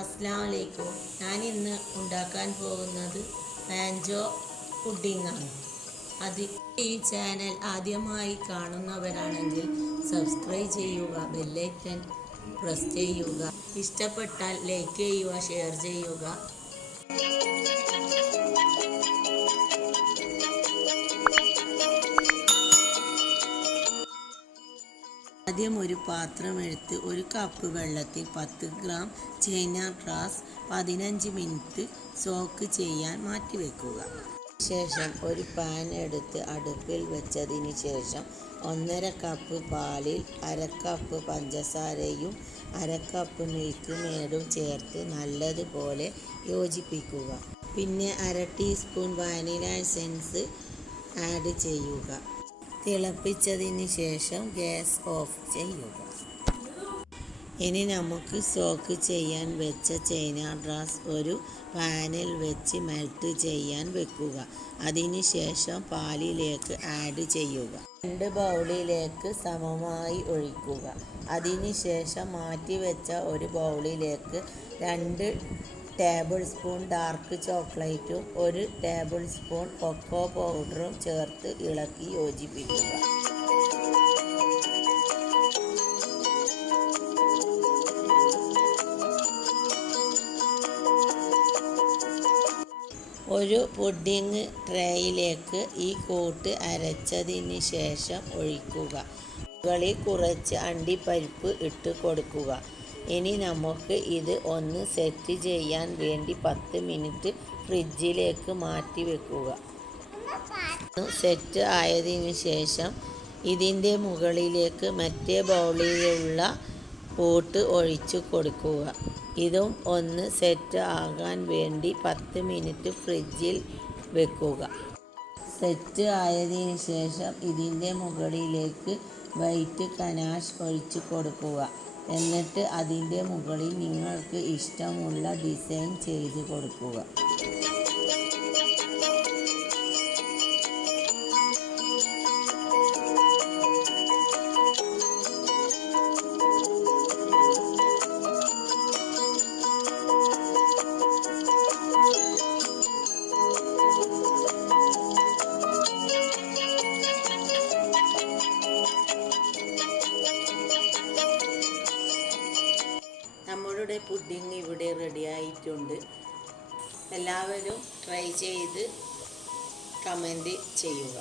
അസ്സലാമലൈക്കും. ഞാൻ ഇന്ന് ഉണ്ടാക്കാൻ പോകുന്നത് വാഞ്ചോ പുഡിങ്ങാണ്. ഈ ചാനൽ ആദ്യമായി കാണുന്നവരാണെങ്കിൽ സബ്സ്ക്രൈബ് ചെയ്യുക, ബെല്ലൈക്കൺ പ്രസ് ചെയ്യുക. ഇഷ്ടപ്പെട്ടാൽ ലൈക്ക് ചെയ്യുക, ഷെയർ ചെയ്യുക. ആദ്യം ഒരു പാത്രം എടുത്ത് 1 കപ്പ് വെള്ളത്തിൽ 10 gram China grass 15 minute soak ചെയ്യാൻ മാറ്റിവെക്കുക. ശേഷം ഒരു പാൻ എടുത്ത് അടുപ്പിൽ വെച്ചതിന് ശേഷം 1.5 കപ്പ് പാലിൽ 1/2 കപ്പ് പഞ്ചസാരയും 1/2 കപ്പ് മിൽക്ക് മേഡും ചേർത്ത് നല്ലതുപോലെ യോജിപ്പിക്കുക. പിന്നെ 1/2 ടീസ്പൂൺ വാനില എസൻസ് ആഡ് ചെയ്യുക. തിളപ്പിച്ചതിന് ശേഷം ഗ്യാസ് ഓഫ് ചെയ്യുക. ഇനി നമുക്ക് സോക്ക് ചെയ്യാൻ വെച്ച ചൈന ഗ്രാസ് ഒരു പാനിൽ വെച്ച് മെൽറ്റ് ചെയ്യാൻ വെക്കുക. അതിന് ശേഷം പാലിലേക്ക് ആഡ് ചെയ്യുക. 2 ബൗളിലേക്ക് സമമായി ഒഴിക്കുക. അതിന് ശേഷം മാറ്റി വെച്ച ഒരു ബൗളിലേക്ക് 2 ടേബിൾ സ്പൂൺ ഡാർക്ക് ചോക്ലേറ്റും 1 ടേബിൾ സ്പൂൺ കൊക്കോ പൗഡറും ചേർത്ത് ഇളക്കി യോജിപ്പിക്കുക. ഒരു പുഡിംഗ് ട്രേയിലേക്ക് ഈ കൂട്ട് അരച്ചതിന് ശേഷം ഒഴിക്കുക. മുകളിൽ കുറച്ച് അണ്ടിപ്പരിപ്പ് ഇട്ട് കൊടുക്കുക. ഇനി നമുക്ക് ഇത് ഒന്ന് സെറ്റ് ചെയ്യാൻ വേണ്ടി 10 മിനിറ്റ് ഫ്രിഡ്ജിലേക്ക് മാറ്റി വെക്കുക. സെറ്റ് ആയതിനു ശേഷം ഇതിൻ്റെ മുകളിലേക്ക് മറ്റേ ബൗളിലുള്ള കൂട്ട് ഒഴിച്ചു കൊടുക്കുക. ഇതും ഒന്ന് സെറ്റ് ആകാൻ വേണ്ടി 10 മിനിറ്റ് ഫ്രിഡ്ജിൽ വെക്കുക. സെറ്റ് ആയതിനു ശേഷം ഇതിൻ്റെ മുകളിലേക്ക് വൈറ്റ് കനാഷ് ഒഴിച്ചു കൊടുക്കുക. എന്നിട്ട് അതിൻ്റെ മുകളിൽ നിങ്ങൾക്ക് ഇഷ്ടമുള്ള ഡിസൈൻ ചെയ്ത് കൊടുക്കുക. നമ്മളുടെ പുഡിംഗ് ഇവിടെ റെഡി ആയിട്ടുണ്ട്. എല്ലാവരും ട്രൈ ചെയ്ത് കമൻറ്റ് ചെയ്യുക.